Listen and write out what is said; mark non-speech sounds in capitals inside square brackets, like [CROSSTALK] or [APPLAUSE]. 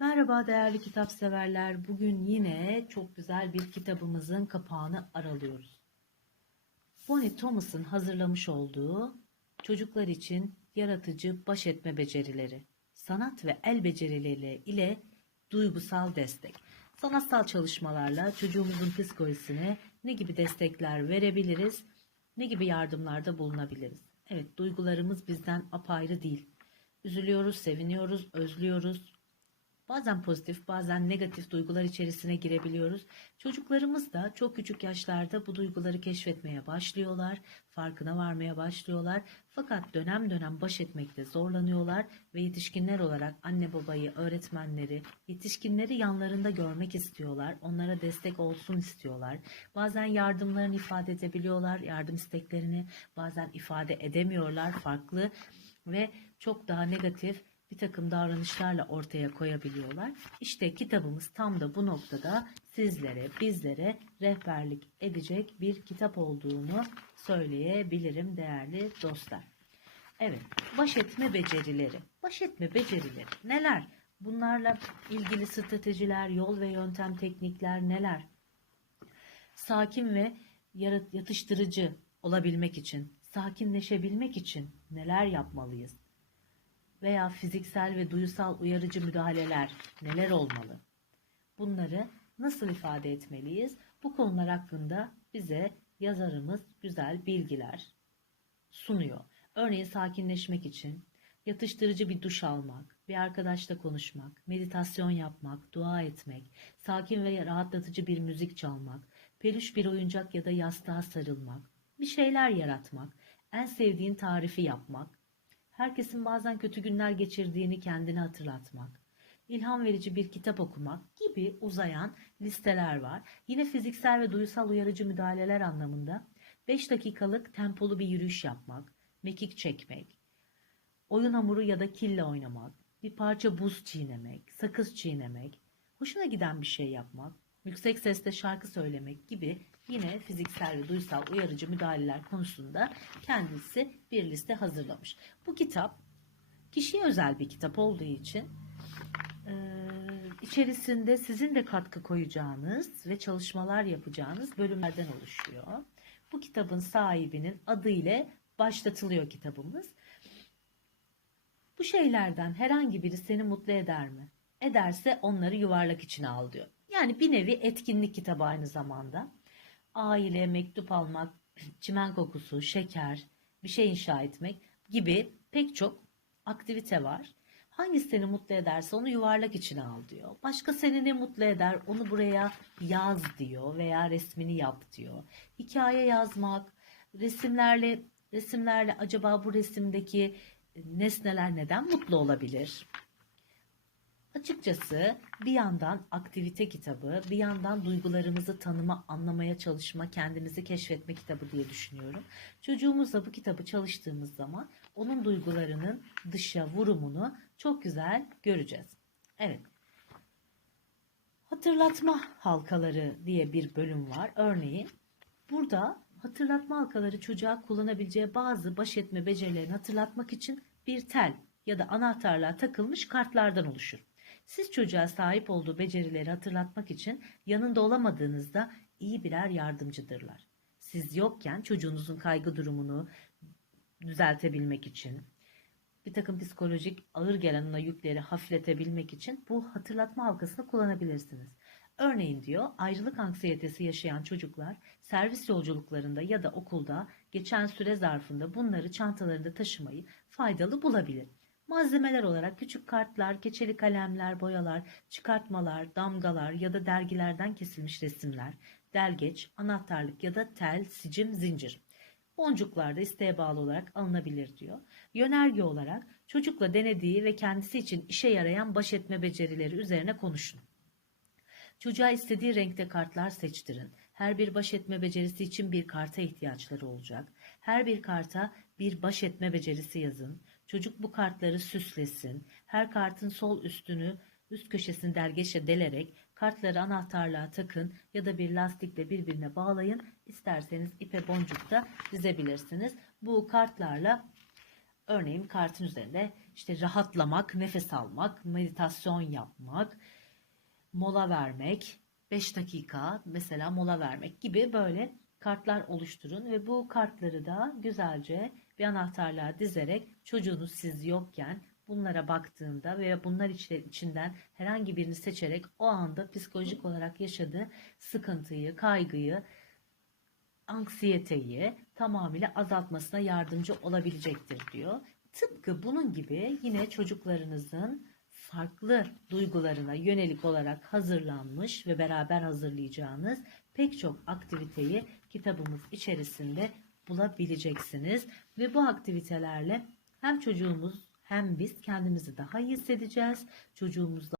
Merhaba değerli kitap severler. Bugün yine çok güzel bir kitabımızın kapağını aralıyoruz. Bonnie Thomas'ın hazırlamış olduğu çocuklar için yaratıcı baş etme becerileri, sanat ve el becerileri ile duygusal destek. Sanatsal çalışmalarla çocuğumuzun psikolojisine ne gibi destekler verebiliriz, ne gibi yardımlarda bulunabiliriz. Evet, duygularımız bizden apayrı değil. Üzülüyoruz, seviniyoruz, özlüyoruz, Bazen pozitif, bazen negatif duygular içerisine girebiliyoruz. Çocuklarımız da çok küçük yaşlarda bu duyguları keşfetmeye başlıyorlar, farkına varmaya başlıyorlar. Fakat dönem dönem baş etmekte zorlanıyorlar ve yetişkinler olarak anne babayı, öğretmenleri, yetişkinleri yanlarında görmek istiyorlar. Onlara destek olsun istiyorlar. Bazen yardımlarını ifade edebiliyorlar, yardım isteklerini, bazen ifade edemiyorlar farklı ve çok daha negatif bir takım davranışlarla ortaya koyabiliyorlar. İşte kitabımız tam da bu noktada sizlere, bizlere rehberlik edecek bir kitap olduğunu söyleyebilirim değerli dostlar. Evet, baş etme becerileri. Baş etme becerileri neler? Bunlarla ilgili stratejiler, yol ve yöntem teknikler neler? Sakin ve yatıştırıcı olabilmek için, sakinleşebilmek için neler yapmalıyız? Veya fiziksel ve duyusal uyarıcı müdahaleler neler olmalı? Bunları nasıl ifade etmeliyiz? Bu konular hakkında bize yazarımız güzel bilgiler sunuyor. Örneğin sakinleşmek için yatıştırıcı bir duş almak, bir arkadaşla konuşmak, meditasyon yapmak, dua etmek, sakin ve rahatlatıcı bir müzik çalmak, peluş bir oyuncak ya da yastığa sarılmak, bir şeyler yaratmak, en sevdiğin tarifi yapmak, herkesin bazen kötü günler geçirdiğini kendine hatırlatmak, ilham verici bir kitap okumak gibi uzayan listeler var. Yine fiziksel ve duysal uyarıcı müdahaleler anlamında 5 dakikalık tempolu bir yürüyüş yapmak, mekik çekmek, oyun hamuru ya da kille oynamak, bir parça buz çiğnemek, sakız çiğnemek, hoşuna giden bir şey yapmak, yüksek sesle şarkı söylemek gibi yine fiziksel ve duysal uyarıcı müdahaleler konusunda kendisi bir liste hazırlamış. Bu kitap kişiye özel bir kitap olduğu için e, içerisinde sizin de katkı koyacağınız ve çalışmalar yapacağınız bölümlerden oluşuyor. Bu kitabın sahibinin adı ile başlatılıyor kitabımız. Bu şeylerden herhangi biri seni mutlu eder mi? Ederse onları yuvarlak içine al diyor. Yani bir nevi etkinlik kitabı aynı zamanda. Aile, mektup almak, [CLEARS THROAT] çimen kokusu, şeker, bir şey inşa etmek gibi pek çok aktivite var. Hangisi seni mutlu ederse onu yuvarlak içine al diyor. Başka seni ne mutlu eder onu buraya yaz diyor veya resmini yap diyor. Hikaye yazmak, resimlerle resimlerle acaba bu resimdeki nesneler neden mutlu olabilir? Açıkçası bir yandan aktivite kitabı, bir yandan duygularımızı tanıma, anlamaya çalışma, kendimizi keşfetme kitabı diye düşünüyorum. Çocuğumuzla bu kitabı çalıştığımız zaman onun duygularının dışa vurumunu çok güzel göreceğiz. Evet. Hatırlatma halkaları diye bir bölüm var. Örneğin burada hatırlatma halkaları çocuğa kullanabileceği bazı baş etme becerilerini hatırlatmak için bir tel ya da anahtarlığa takılmış kartlardan oluşur. Siz çocuğa sahip olduğu becerileri hatırlatmak için yanında olamadığınızda iyi birer yardımcıdırlar. Siz yokken çocuğunuzun kaygı durumunu düzeltebilmek için, bir takım psikolojik ağır gelen ona yükleri hafifletebilmek için bu hatırlatma halkasını kullanabilirsiniz. Örneğin diyor ayrılık anksiyetesi yaşayan çocuklar servis yolculuklarında ya da okulda geçen süre zarfında bunları çantalarında taşımayı faydalı bulabilir. Malzemeler olarak küçük kartlar, keçeli kalemler, boyalar, çıkartmalar, damgalar ya da dergilerden kesilmiş resimler, delgeç, anahtarlık ya da tel, sicim, zincir. Boncuklar da isteğe bağlı olarak alınabilir diyor. Yönerge olarak çocukla denediği ve kendisi için işe yarayan baş etme becerileri üzerine konuşun. Çocuğa istediği renkte kartlar seçtirin. Her bir baş etme becerisi için bir karta ihtiyaçları olacak. Her bir karta bir baş etme becerisi yazın. Çocuk bu kartları süslesin. Her kartın sol üstünü üst köşesini dergeçle delerek kartları anahtarlığa takın ya da bir lastikle birbirine bağlayın. İsterseniz ipe boncuk da dizebilirsiniz. Bu kartlarla örneğin kartın üzerinde işte rahatlamak, nefes almak, meditasyon yapmak, mola vermek, 5 dakika mesela mola vermek gibi böyle kartlar oluşturun ve bu kartları da güzelce bir anahtarlığa dizerek çocuğunuz siz yokken bunlara baktığında veya bunlar içi- içinden herhangi birini seçerek o anda psikolojik olarak yaşadığı sıkıntıyı, kaygıyı, anksiyeteyi tamamıyla azaltmasına yardımcı olabilecektir diyor. Tıpkı bunun gibi yine çocuklarınızın farklı duygularına yönelik olarak hazırlanmış ve beraber hazırlayacağınız pek çok aktiviteyi kitabımız içerisinde bulabileceksiniz ve bu aktivitelerle hem çocuğumuz hem biz kendimizi daha iyi hissedeceğiz. Çocuğumuzla